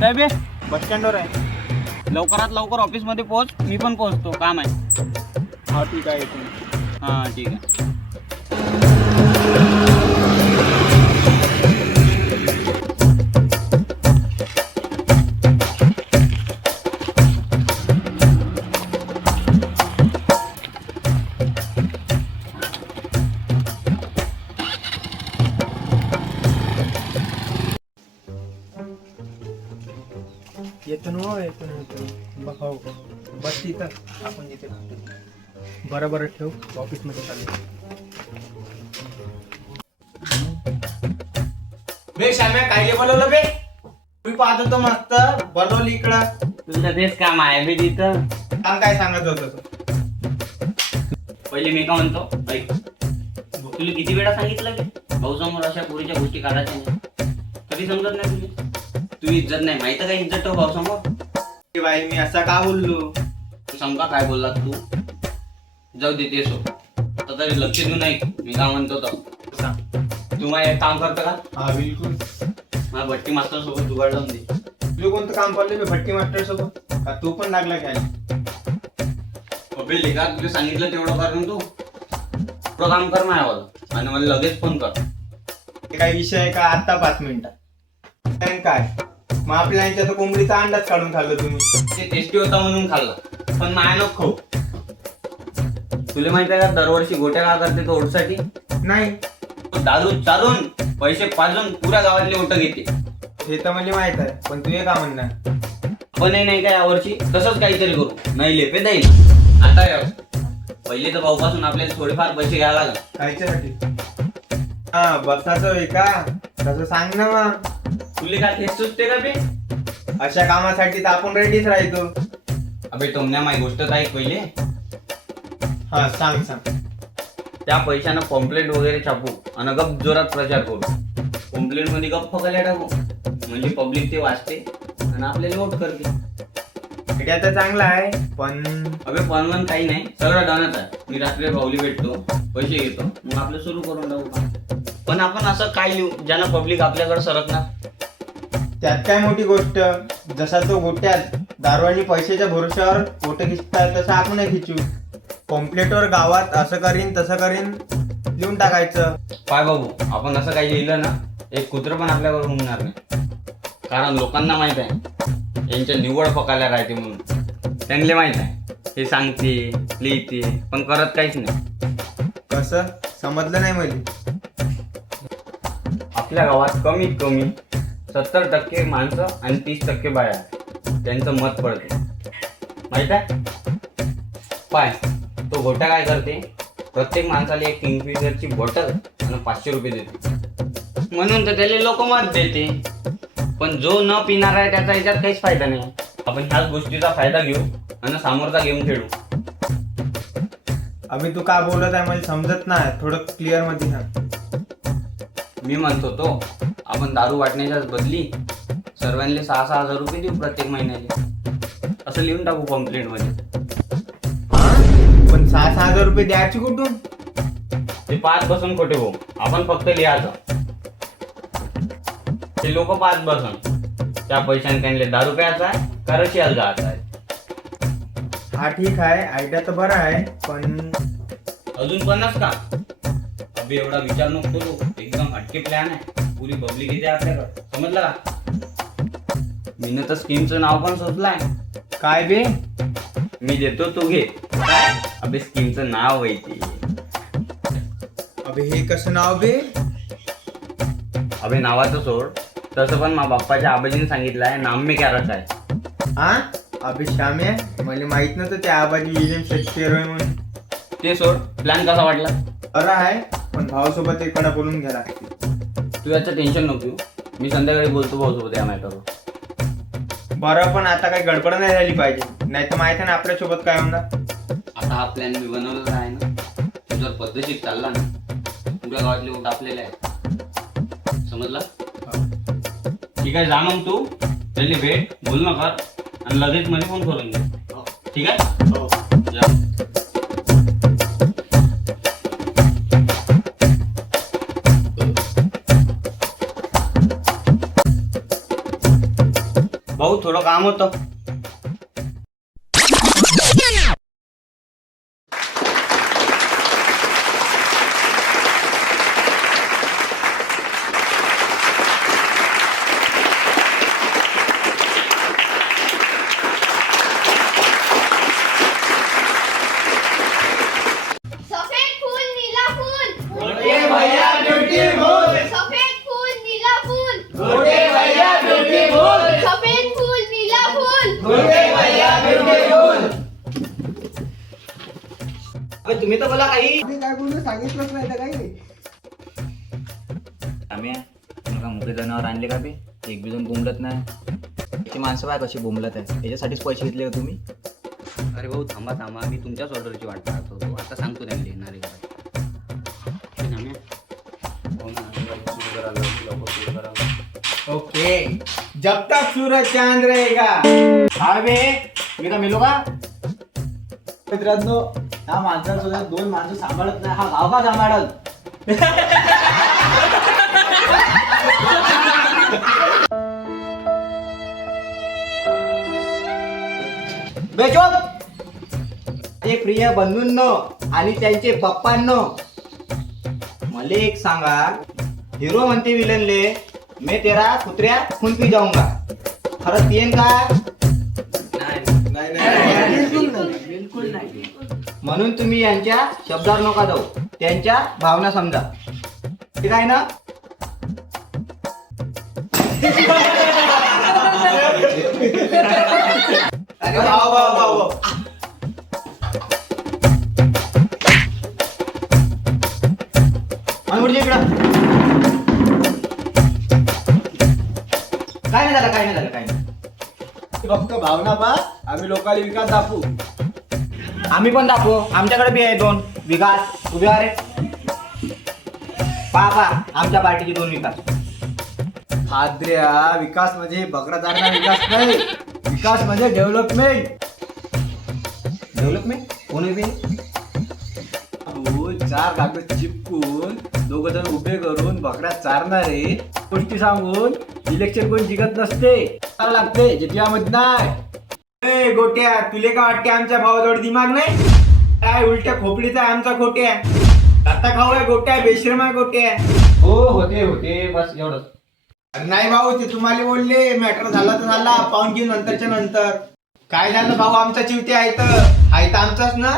कुठे आहे बे? बस स्टँडवर आहे. लवकरात लवकर ऑफिसमध्ये पोहोच, मी पण पोहोचतो, काम आहे. हा ठीक आहे येतो. हां ठीक आहे. येतो ना येतो बघाव बस तिथं आपण जिथे भेटू. बरं ठेव ऑफिसमध्ये चालू. बे श्याम्या काय बोलवलं बे? मी पाहत होतो मस्त बोलवली इकडं. तुझं तेच काम आहे बे तिथं. काम काय सांगत होतं? पहिले मी का म्हणतो ऐक, तुला किती वेळा सांगितलं की भाऊ समोर अशा पुरीच्या गोष्टी काढायच्या नाही, कधी समजत नाही तुला. तू इज्जत नाही माहित काय इज्जत ठेव भाऊ समोर. बाई मी असा का बोललो? समका काय बोललात तू? जाऊ दे ते सो, आता तरी लक्ष देऊ नाही. मी काय म्हणतो तर सांग. तू मला एक काम करतं का? हा बिलकुल. मला भट्टी मास्तर सोबत जुगाड लावून दे. तुला कोणतं काम पडलं बे भट्टी मास्टर सोबत? का तू पण लागला काय? अबे लेका तुला सांगितलं तेवढं कर ना तू. थोडं काम कर माझ्यावर आणि मला लगेच फोन कर. ते काय विषय आहे का? आता 5 मिनिटात काय मग आपल्या यांच्या कोंबडीचा अंडाच काढून खाल्लं तुम्ही. ते टेस्टी होता म्हणून खाल्लं, पण माया नको खाऊ. तुला माहिती आहे का दरवर्षी गोट्या का करते तो ओटसाठी? नाही दारू चालून पैसे पाजून पुऱ्या गावातले ओट घेते. हे तर मला माहित आहे, पण तू हे का म्हणणार? पण नाही का यावर्षी तसंच काहीतरी करू, नाही लेपे जाईल. आता या पहिले तर भाऊपासून आपल्याला थोडेफार पैसे घ्यायला लागल. कायच्यासाठी? हा बसाचं आहे का? तसं सांग ना मग. तुले काय तेच सुचते का बे? अशा कामासाठी तर आपण रेडीच राहतो. अबे टोमण्या माही गोष्ट तर ऐक पहिले. हा सांग सांग. त्या पैशानं पॉम्पलेट वगैरे छापू आणि गप जोरात प्रचार करू. पॉम्पलेट मध्ये गप फकायला टाकू, म्हणजे पब्लिक ते वाचते आणि आपल्याला वोट करते. आयडिया तर चांगला आहे, पण अबे पण काही नाही, सगळं डनच आहे. मी रात्री भाऊली भेटतो, पैसे घेतो, मग आपलं सुरू करून टाकू का. पण आपण असं काय लिहू ज्यानं पब्लिक आपल्याकडे सरकणार? त्यात काय मोठी गोष्ट. जसा तो गोट्यात दारू आणि पैशाच्या भरोश्यावर फोटो खिचतात तसं आपण खिचू. पॉम्पलेटवर गावात असं करीन तसं करीन लिहून टाकायचं. पाय बाबू, आपण असं काही लिहिलं ना, एक कुत्र पण आपल्यावर होणार नाही. कारण लोकांना माहित आहे यांच्या निवड पकायला राहते म्हणून. त्यांना माहित आहे हे सांगते लिहिते पण करत काहीच नाही. कसं समजलं नाही मला? आपल्या गावात कमीत कमी 70% माणसं आणि 30% बाया त्यांचं मत पडते, माहित आहे? पाय तो घोटा काय करते, प्रत्येक माणसाला एक किंगफिशरची बॉटल आणि 500 रुपये देते. म्हणून तर त्याला लोक मत देते. पण जो न पिणार आहे त्याचा याच्यात काहीच फायदा नाही. आपण ह्याच गोष्टीचा फायदा घेऊ आणि समोरचा गेम खेळू. अभि तू का बोलत आहे मला समजत नाही, थोडं क्लिअर मध्ये सांग. मी म्हणतो तो आपण दारू वाटण्याच्याच बदली सर्वांना 6,000 रुपये देऊ प्रत्येक महिन्याला, असं लिहून टाकू पॉम्पलेट मध्ये. पण 6,000 रुपये द्यायचे कुठून? ते 5 बसून खोटे भाऊ, आपण फक्त लिहायचं. ते लोक 5 बसून त्या पैशाने त्यांना दारू प्यायचा आहे का रशियाला जायचं आहे. हा ठीक आहे, आयडिया तर बरा आहे, पण अजून 50 का? अबे एवढा विचार नको करू, एकदम हटके प्लॅन आहे. पुरी पब्लिक येते आपल्याकडे, समजलं का? मीनं तर स्कीमचं नाव पण सुचलाय. काय बे? मी देतो तू घे. अबे स्कीमचं नाव माहिती? अबे हे कसं नाव बे? अबे नावाचं सोड, तसं पण मा बाप्पाच्या आबाजीने सांगितलं आहे नाम में क्या रखा है. हा अबे श्याम्या, मला माहित नव्हतं त्या आबाजी विलियम शेक्सपियर होय म्हणून. ते सोड, प्लॅन कसा वाटला? बरं आहे, पण भावासोबत एखादा बोलून घ्या लागते. तू याचं टेन्शन नको, मी संध्याकाळी बोलतो भाऊसोबत या मॅटरवर. बरं, पण आता काही गडबड नाही झाली पाहिजे, नाही तर माहिती आहे ना आपल्यासोबत काय होणार. आता हा प्लॅन मी बनवलेला आहे ना, तो जर पद्धतशीर चालला ना, पुऱ्या गावातले वोट आपलेले आहेत, समजला? ठीक आहे, जा मग तू त्याला भेट, बोल कर आणि लगेच मध्ये फोन करून दे. ठीक आहे? हो. जा. भाऊ थोडं काम होतं. सफेद फूल नीला फूल गोटे भैया ब्यूटीफुल सफेद फूल नीला फूल गोटे भैया ब्यूटीफुल सफेद फूल नीला फूल गोटे भैया ब्यूटीफुल. अबे तुम्ही तर बोला काही. काय बोललो सांगितलंच नाही तर काही. आम्ही तुला मुके जनावर आणले का बे? एक बी जण बोंबलत नाही. ती माणसं बाय कशी बोंबलत आहे, याच्यासाठीच पैसे घेतले का तुम्ही? अरे भाऊ थांबा थांबा, मी तुमच्याच ऑर्डरची वाट पाहत होतो. आता सांगतो त्यांना येणार आहे. ओके जब तक सूरज चांद रहेगा. हा बे, मी का मेलो का? मित्रांनो ह्या माणसाला सुद्धा दोन माणसं सांभाळत नाही, हा गाव का सांभाळल. बेचोप ते प्रिय बंधूंनो आणि त्यांचे पप्पांनो, मला एक सांगा, हिरो म्हणते विलनले मैं तेरा कुत्र्या खून पी जाऊंगा, खरंच येईन का? बिलकुल नाही. म्हणून तुम्ही यांच्या शब्दावर नका जाऊ, त्यांच्या भावना समजा, ठीक आहे ना? अरे भाऊ भाऊ भाऊ आणि उडली इकडं. काय नाही झालं, काय नाही झालं, काय नाही. फक्त भावना पा, आम्ही लोकांना विकास दाखवू. आम्ही पण दाखवू, आमच्याकडे बी आहे 2 विकास. उभे रे, पहा आमच्या पार्टीचे 2 विकास. हाद्र्या, विकास म्हणजे बकरा चालना विकास नाही, विकास म्हणजे डेव्हलपमेंट. डेव्हलपमेंट कोण आहे बे? 4 कागद चिपकून 2 जण उभे करून बकऱ्या चारणारे गोष्टी सांगून इलेक्शन कोण जिंकत नसते, चालावं लागते जितियामध्ये नाही. ए गोट्या, तुले का वाटते आमच्या भावाजवळ दिमाग नाही? काय उलट्या खोपडीचा आहे आमचा गोट्या. आता खाऊ आहे गोट्या, बेशरम आहे गोट्या. हो होते बस एवढंच. अरे नाही भाऊ, ते तुम्हाला बोलले मॅटर झाला तर झाला, पाहून घेऊन नंतरच्या नंतर. काय झालं भाऊ, आमचा चिवते आहे तर आमचाच ना.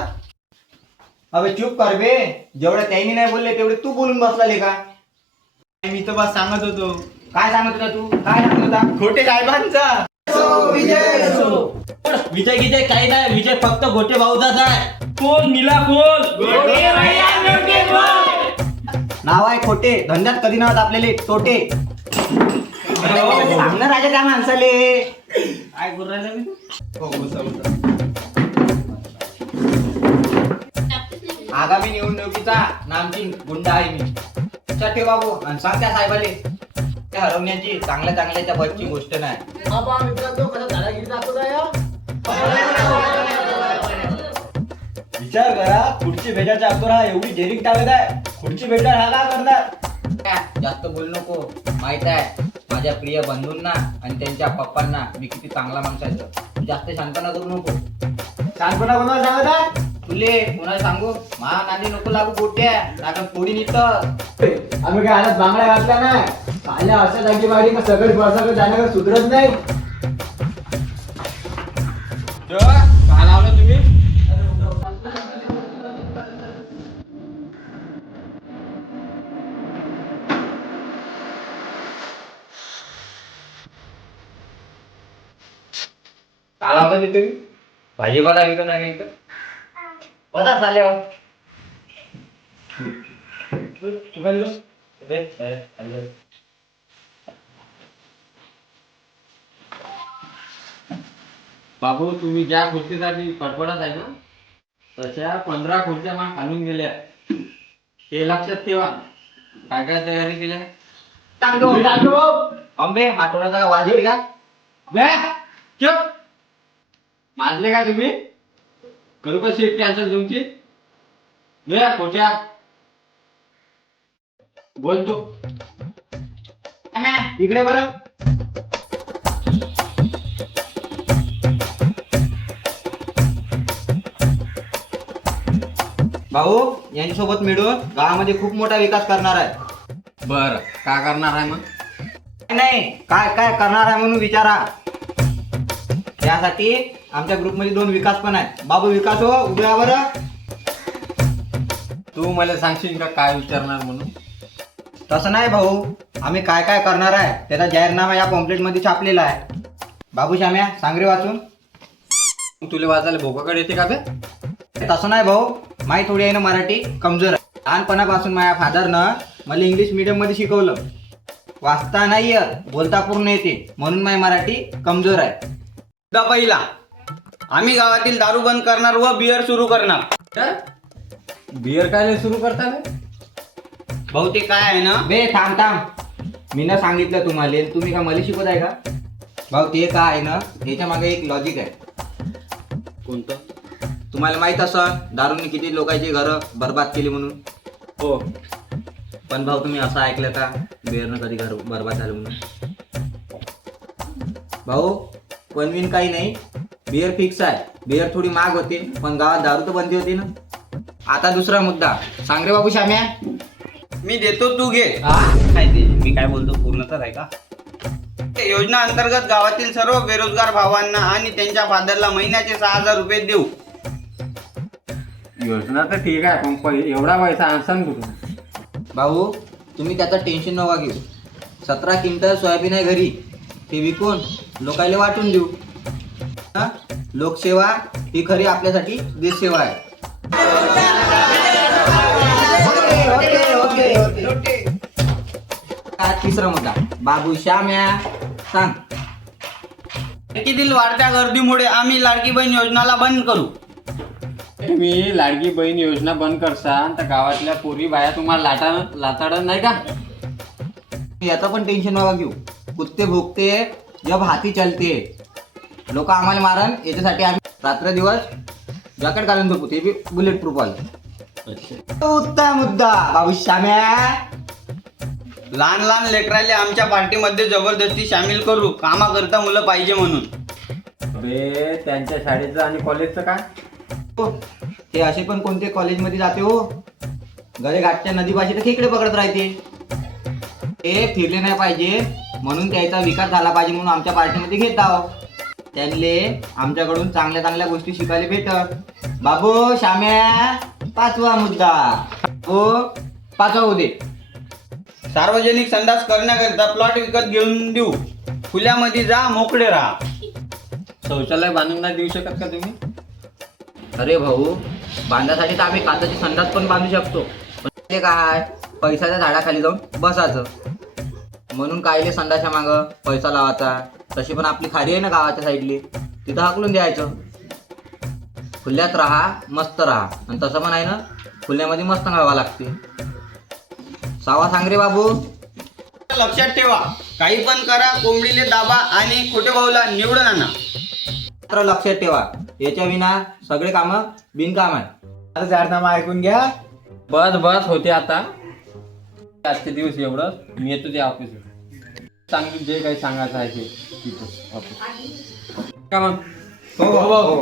अबे चूप कर बे, जेवढं त्यांनी नाही बोलले तेवढे तू बोलून बसलाले का? मी तर बस सांगत होतो. काय सांगत होता तू, काय सांगत होता? खोटे साहेबांचा विजय गिजय काही नाही, विजय फक्त गोटे भाऊचाच आहे. कोण नीला कोण नाव आहे खोटे, धंद्यात कधी नावात आपल्याला तोटे. सांग ना राजा त्या माणसाले. काय करू राहिला मी? आगामी निवडणुकीचा नामचीन गुंडा आहे मी. लक्षात ठेव बाबू, आणि सांग त्या साहेबाले त्या हरवण्याची चांगल्या बसची गोष्ट नाही. विचार करा, खुर्ची भेटायचा अगोदर हा एवढी जेरिंग टाकत आहे, खुर्ची भेटणार हा काय करणार. जास्त बोलू नको, माहित आहे माझ्या प्रिय बंधूंना आणि त्यांच्या पप्पांना मी किती चांगला माणूस आहे. तू जास्त शांतपणा करू नको. शांतपणा कोणाला सांगत आहे? तुले कोणाला सांगू, मा नांदी नको लागू गोट्या, लागन पोरी निघतं. आम्ही काय हातात बांगड्या घातल्या नाही, आल्या अशा जागी बारी का सगळं बसाकडे जाण्याकडे सुधरत नाही. काय लावलं तुम्ही? काय लावता ते तुम्ही? भाजीपाला विकत नाही इथं. बसा चालेल. बाबू, तुम्ही ज्या खुर्चीसाठी पडपडत आहे ना, तशा 15 खुर्च्या मा खालून गेल्या. हे लक्षात ठेवा. काय काय तयारी केल्या? आंबे आठवड्याचा वाजवी का? चुप! माजले का तुम्ही? करू का सीट कॅन्सल तुमची? खोट्या बोलतो. इकडे बरं. भाऊ यांच्यासोबत मिळून गावामध्ये खूप मोठा विकास करणार आहे. बर काय करणार आहे मग? नाही काय काय करणार आहे म्हणून विचारा. त्यासाठी आमच्या ग्रुपमध्ये 2 विकास पण आहेत. बाबू विकास हो उभे राहा बरं. तू मला सांगशील का काय विचारणार म्हणून? तसं नाही भाऊ, आम्ही काय काय करणार आहे त्याचा जाहीरनामा या पॉम्पलेटमध्ये छापलेला आहे. बाबू श्याम्या सांग रे वाचून. तुला वाचायला भोकाकडे येते का बे? तसं नाही भाऊ, माही थोडी आहे ना मराठी कमजोर आहे. लहानपणापासून माझ्या फादरनं मला इंग्लिश मीडियम मध्ये शिकवलं. वाचता नाही येत, बोलता पूर्ण येते म्हणून माझी मराठी कमजोर आहे. मुद्दा पहिला, आम्ही गावातील दारू बंद करणार व बिअर सुरू करणार. बिअर काय सुरू करता बे? भाऊ ते काय आहे ना, बे थांब थांब, मी न सांगितलं तुम्हाला, तुम्ही का मला शिकवत आहे का? भाऊ ते काय आहे ना, याच्या मागे एक लॉजिक आहे. कोणतं? तुम्हाला माहित असं दारूने किती लोकांची घरं बर्बाद केली म्हणून. हो. पण भाऊ तुम्ही असं ऐकलं का बिअरनं कधी घर बर्बाद झालं म्हणून? भाऊ पनवीन काही नाही, बिअर फिक्स आहे. बिअर थोडी महाग होते पण गावात दारू तर बंदी होती ना. आता दुसरा मुद्दा सांग रे बाबू श्याम्या. मी देतो तू घे. काय ते मी काय बोलतो पूर्ण तर आहे का? योजना अंतर्गत गावातील सर्व बेरोजगार भावांना आणि त्यांच्या फादरला महिन्याचे 6,000 रुपये देऊ. योजना तर ठीक आहे पण एवढा पैसा आणसान कुठून? भाऊ तुम्ही त्याचं टेन्शन नका घेऊ. 17 क्विंटल सोयाबीन आहे घरी, ते विकून लोकायला वाटून देऊ. हा? लोकसेवा ही खरी आपल्यासाठी देशसेवा आहे. Okay okay okay okay. तिसरा मुद्दा बाबू श्याम्या सांग. शेतीतील वाढत्या गर्दीमुळे आम्ही लाडकी बहीण योजनाला बंद करू. तुम्ही लाडकी बहीण योजना बंद करसान तर गावातल्या पोरी बाया तुम्हाला लाताडत नाही का? याचं पण टेन्शन नका घेऊ. कुत्ते भोगते जब हाती चलते. लोक आम्हाला मारण याच्यासाठी आम्ही रात्र दिवस जॅकेट घालून झोपू, ते बी बुलेट प्रूफ आलं. उत्तम मुद्दा बाबू श्याम्या. लहान लहान लेकराले आमच्या पार्टीमध्ये जबरदस्ती सामील करू, कामाकरता मुलं पाहिजे म्हणून. बे त्यांच्या शाळेचं आणि कॉलेजचं काय? हो, ते असे पण कोणते कॉलेजमध्ये जाते हो, गळे घाटच्या नदीपाशी तर खेकडे पकडत राहते. ते फिरले नाही पाहिजे म्हणून त्याचा विकास झाला पाहिजे म्हणून आमच्या पार्टीमध्ये घेत आहोत. त्यांना आमच्याकडून चांगल्या चांगल्या गोष्टी शिकायला भेटत. बाबू श्याम्या 5वा मुद्दा. हो 5वा होऊ दे. सार्वजनिक संडास करण्याकरिता प्लॉट विकत घेऊन देऊ. खुल्यामध्ये जा, मोकळे राहा. शौचालय बांधून नाही देऊ शकत का तुम्ही? अरे भाऊ बांधासाठी तर आम्ही काचाची संडास पण बांधू शकतो, पण ते काय पैशाच्या झाडाखाली जाऊन बसायचं. म्हणून कायले संडासच्या मागं पैसा लावायचा. तशी पण आपली खारी आहे ना गावाच्या साईडली, तिथं हाकलून द्यायचं. खुल्यात राहा मस्त राहा. आणि तसं पण आहे ना, खुल्यामध्ये मस्त गावा लागते. 6वा सांग रे बाबू. लक्षात ठेवा, काही पण करा, कोंबडीले दाबा आणि खोटे भाऊला निवडून आणा. तर लक्षात ठेवा, याच्या विना सगळे कामं बिनकाम आहे. आता जाहीरनामा ऐकून घ्या. बस बस होते आता. आजचे दिवस एवढं. मी येतो ते ऑफिसवर. चांगली जे काही सांगायचं आहे ते तिथं ऑफिस. का मग? हो हो हो.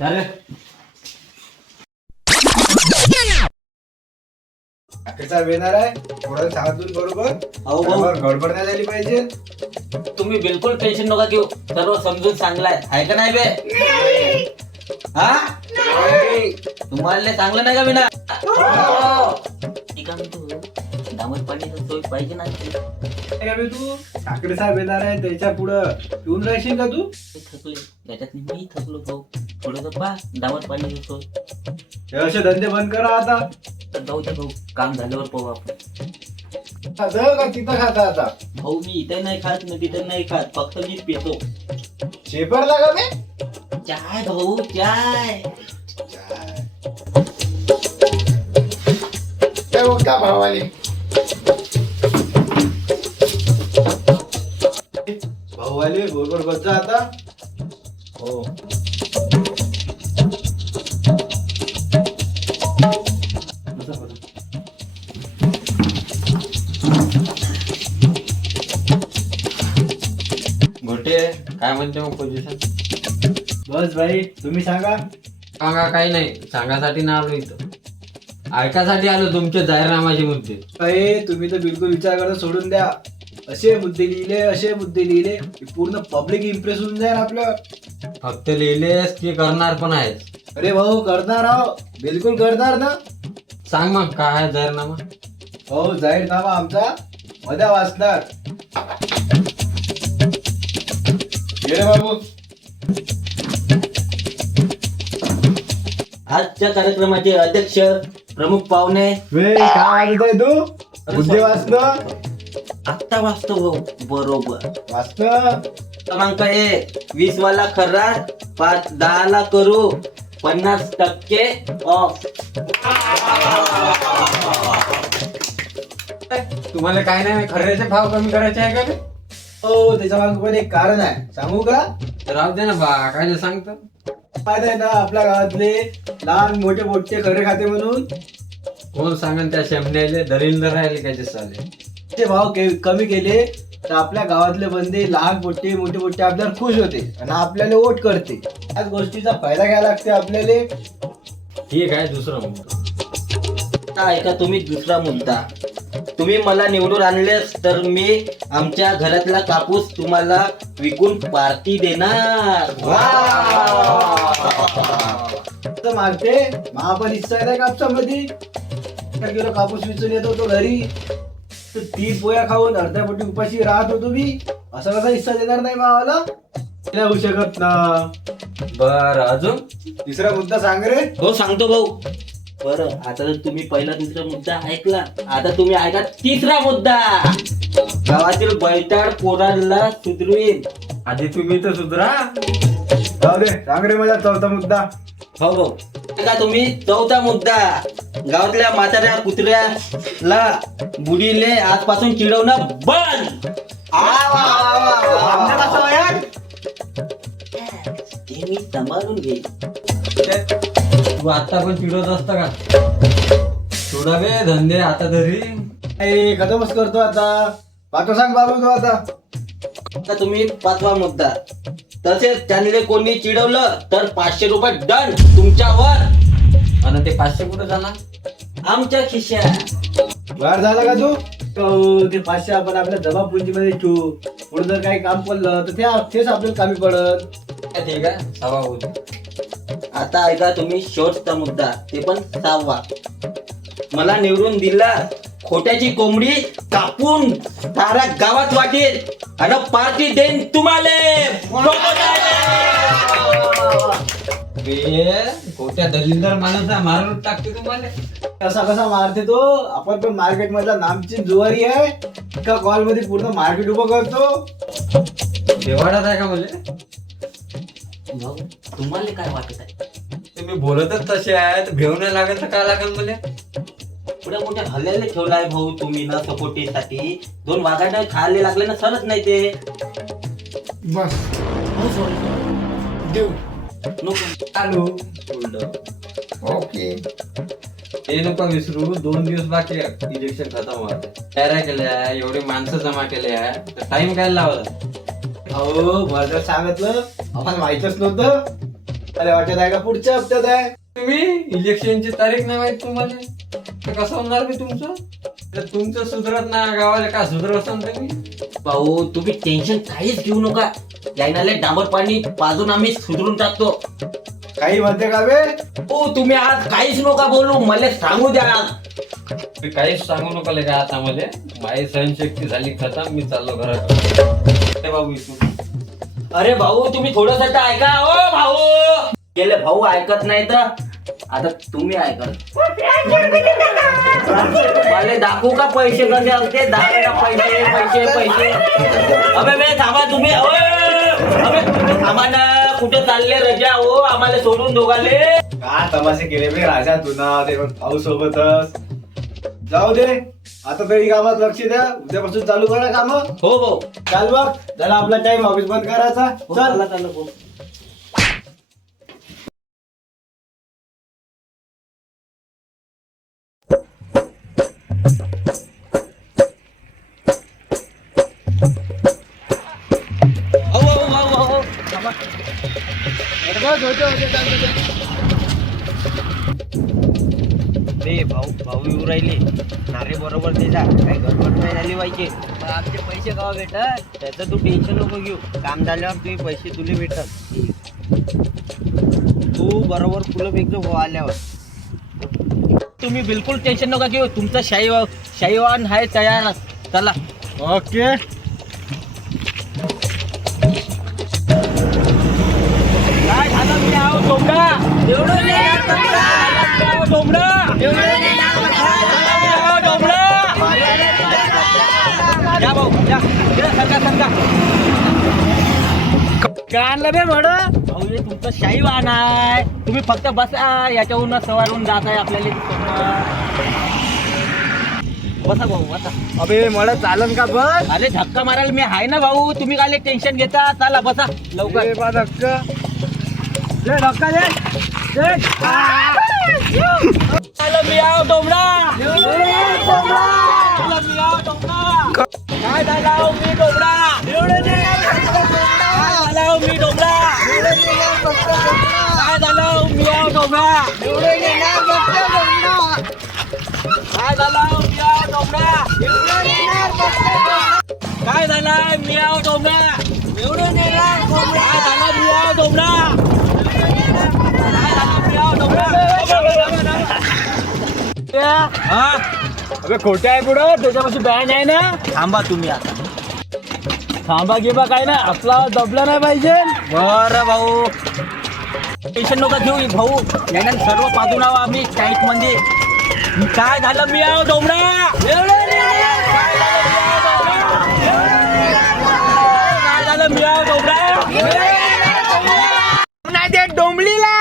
अरे कसा येणार आहे थोडं सांगतून बरोबर. अहो भाऊ गडबड नाही झाली पाहिजे. तुम्ही बिलकुल टेन्शन नका घेऊ, सर्व समजून चांगलाय आहे का नाही बे? हा तुम्हाला चांगलं नाही का बिना? ठीक आहे तू दामत पाण्याची सोय पाहिजे ना. काय बे तू ठाकरे साहेब येणार आहे त्याच्या पुढं येऊन राहशील का तू? थकले त्याच्यात मी थकलो भाऊ. थोडं पा दामत पाण्याची सोय. हे असे धंदे बंद करा आता. तर जाऊ दे भाऊ, काम झाल्यावर पाहू आपण. जाऊ का तिथं खाता आता? भाऊ मी इथे नाही खात ना तिथे नाही खात, फक्त मी पितो शेपरला का बे? चाय भाऊ चाय. काय बघता भावाले भाऊवाले बरोबर बस आता. हो लिहिले काय म्हणते मग पोझिशन? बस भाई तुम्ही सांगा. सांगा काही नाही, सांगासाठी ना आलो इथं, ऐकासाठी आलो तुमचे जाहीरनामाचे मुद्दे. अरे तुम्ही तर बिलकुल विचार करता सोडून द्या. असे मुद्दे लिहिले की पूर्ण पब्लिक इम्प्रेस होऊन जाईल आपलं. फक्त लिहिलेस की करणार पण आहेस? अरे भाऊ करणार आहो, बिलकुल करणार ना. सांग मग काय आहे जाहीरनामा? हो जाहीरनामा आमचा मध्ये वाचणार. ये रे बाबू. आजच्या कार्यक्रमाचे अध्यक्ष प्रमुख पाहुणे. वे काय वाजत आहे तू? मुद्दे वाचणं आत्ता वाचतो भाऊ. बरोबर. वाचणं. क्रमांक 1, 20 वाला खर्रा 10 ला करू 50% ऑफ. तुम्हाला काय नाही खर्याचे भाव कमी करायचे आहे का रे? हो त्याच्या मागे पण एक कारण आहे, सांगू का? राहू दे ना बा, काय ते सांगतो. माहित आहे ना आपल्या गावातले लहान मोठे मोठे खरे खाते म्हणून कोण सांगन त्या शेमण्याले दलिंदर राहिले काय चालेल. ते भाव कमी केले तर आपल्या गावातले बंदे लहान मोठे आपल्याला खुश होते आणि आपल्याला वोट करते. त्याच गोष्टीचा फायदा घ्यायला लागते आपल्याला. ठीक आहे, दुसरं मुद्दा. आता ऐका तुम्ही दुसरा मुद्दा. तुम्ही मला निवडून आणलेस तर मी आमच्या घरातला कापूस तुम्हाला विकून पार्टी देणार. तर मागते मा पण हिस्सा आहे कापसामध्ये. 1 किलो कापूस विचून येत होतो घरी तर 3 पोया खाऊन अर्ध्या पोटी उपाशी राहत होतो मी. असा कसा हिस्सा देणार नाही मावाला? नाही होऊ शकत ना. बर अजून? तिसरा मुद्दा सांग रे. हो सांगतो भाऊ. बरं आता तर तुम्ही पहिला दुसरा मुद्दा ऐकला, आता तुम्ही ऐका तिसरा मुद्दा. गावातील बैताड पोरांना सुधरवीन. आधी तुम्ही तर सुधरा. जाऊ दे सांग रे माझा चौथा मुद्दा. हो हो ऐका तुम्ही चौथा मुद्दा. गावातल्या म्हाताऱ्या कुत्र्याला बुडीले आजपासून चिडवणं बंद. ते मी सांभाळून घे. तू आता पण चिडवत असता का? सोडावे धंदे आता तरी. खतमच करतो आता. पाचवा सांग बाबू तू आता. आता तुम्ही 5वा मुद्दा. तसेच त्यांनी कोणी चिडवलं तर 500 रुपये दंड तुमच्यावर. आणि ते 500 कुठे जाणार? आमच्या खिशात. बाहेर झाला का तू? तो ते 500 आपण आपल्या जमापुंजीमध्ये ठेवू. पुढे जर काही काम पडलं तर तेच आपल्याला कामी पडत. ठीक आहे, सवा होऊ दे. आता ऐका तुम्ही शेवटचा मुद्दा, ते पण 6वा. मला निवडून दिला खोट्याची कोंबडी कापून सारा गावात वाटेल आणि पार्टी देईन तुम्हाला. कोट्या दलिंदर माणूस आहे, मारून टाकते तुम्हाला. कसा कसा मारते तो. आपण पण मार्केट मधला नामची जुवारी आहे. एका कॉल मध्ये पूर्ण मार्केट उभं करतो. देवाडाच आहे का म्हणजे? भाऊ, तुम्हाला काय वाटत आहे? तुम्ही बोलतच तसे आहेत, भेव नाही लागत तर काय लागेल मला? पुढे मोठ्या हल्ल्याला ठेवलाय भाऊ तुम्ही ना सपोर्टीसाठी. 2 वाघांना खायला लागले ना सरच नाही ते. बस हो, sorry. देऊ. नको. चालू ओके. ते नको विसरू, 2 दिवस बाकी आहे इलेक्शन खतम व्हायला. तयाऱ्या केल्या, एवढे माणसं जमा केले आहे तर टाइम काय लावला? अहो मला जर सांगितलं आम्हाला माहितच नव्हतं. अरे वाटत आहे का पुढच्या हप्त्यात आहे. तुम्ही इलेक्शनची तारीख नाही माहित तुम्हाला, तर कसं होणार मी तुमचं? तर तुमचं सुधरत नाही, गावाला का सुधरत तुम्ही? भाऊ तुम्ही टेन्शन काहीच घेऊ नका. यायनाले डांबर पाणी पाजून आम्ही सुधरून टाकतो. काही म्हणते का बे? हो तुम्ही आज काहीच नका बोलू, मला सांगू द्या. मी काहीच सांगू नका का आता मला. माझी सहनशक्ती झाली खतम, मी चाललो घरात. बाबू इथून. अरे भाऊ तुम्ही थोडस ऐका. ओ भाऊ गेले भाऊ ऐकत नाही तर आता तुम्ही ऐका. मला दाखवू का पैसे कसे असते? दाखवा पैसे पैसे पैसे. अबे बे थांबा तुम्ही. अबे थांबा ना. कुठे चालले रजा हो आम्हाला सोडून दोघाले? का तमाशे केले बे राजा तुना ते पण भाऊ सोबतच. जाऊ दे आता तरी कामात लक्ष द्या. उद्यापासून चालू करा काम. हो भाऊ. चाल बघ झाला आपला टाइम ऑफिस बंद करायचा. चल चला भाऊ. रे भाऊ येऊ राहिले नारे बरोबर ते जा काही गडबड नाही झाली पाहिजे. आमचे पैसे केव्हा भेटत? त्याचं तू टेन्शन नको घेऊ. काम झाल्यावर तुझे पैसे तुले भेटत. तू बरोबर फुलं फेकतो भाऊ आल्यावर. तुम्ही बिलकुल टेन्शन नका घेऊ. तुमचं शाहीवान आहे तयार. चला. ओके. काय झालं मी आहो डोमडा. एवढं डोमडा. या भाऊ या. सांगा. काय आणलं बे भाऊ? हे तुमचं शाहीवान आहे. तुम्ही फक्त बसा. याच्यावरून सवारून जात आहे आपल्याला. बसा भाऊ बसा. अबे मला चालन का बस? अरे धक्का मारायला मी आहे ना भाऊ. तुम्ही काय टेन्शन घेता. चला बसा लवकर. धक्का मी आहो डोमडा. काय झालं आहो मी डोमडा. काय झालं मी डोमडा. काय झालं मी आहो डोमडा. काय झालं मी आहो डोमडा. काय झालं मी आहो डोमडा. काय झालं मी आहो डोमडा. अबे खोटे आहे कुठं? त्याच्यापाशी बॅन आहे ना. थांबा तुम्ही आता. थांबा गिबा काय ना आपला दबला नाही पाहिजे. बरं भाऊ टेन्शन नका घेऊ भाऊ. यानं सर्व पाजून आहो आम्ही टाईट मध्ये. काय झालं मी आहो डोमडा. काय झालं मी आहो डोमडा. नाही ते डोंबलीला.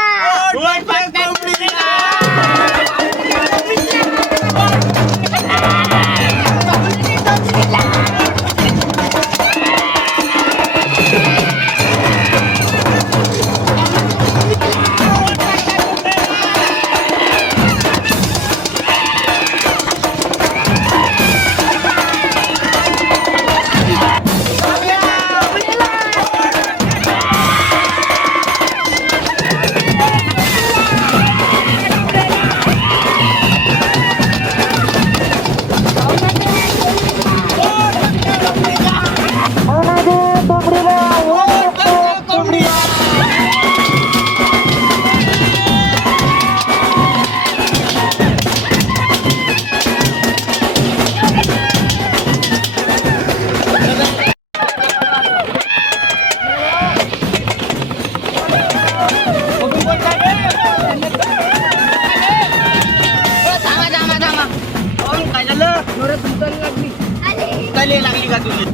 लागली का तुझी.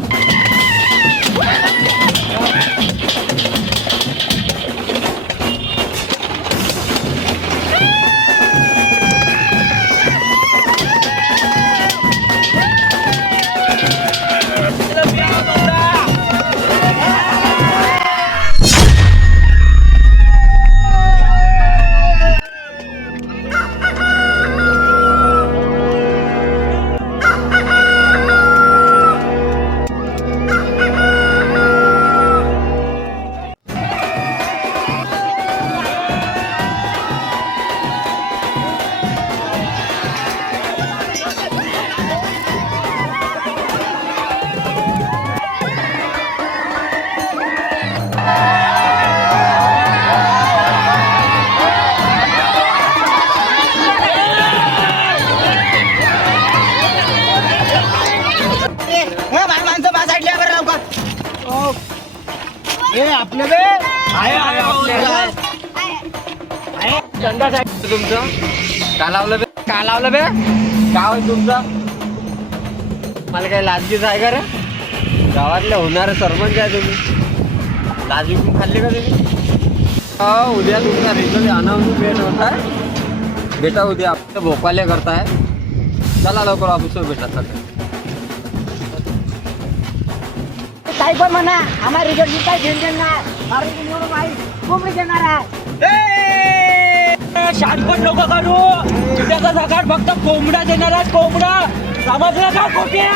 आपले बे चंदा साहेब तुमचं का लावलं बे. का लावलं बे. काय होईल तुमचं. मला काय लाजगीच आहे का रे. गावातले होणारे सरपंच आहे तुम्ही. लाज विकून खाल्ली का तुम्ही. उद्या तुमचा रिझल्ट अनाऊन्स भेट होत आहे. बेटा उद्या आपलं भोपाले करताय. चला लवकर ऑफिसवर भेटा सगळं. काही पण म्हणा आम्हाला रिझल्ट काय घेऊन देणार. निवडून माहीत कोंबडी देणार आहे. शानपण नको करू. उद्याचा सकाळ फक्त कोंबडा देणार आहे. कोंबडा समजलं का खोट्या.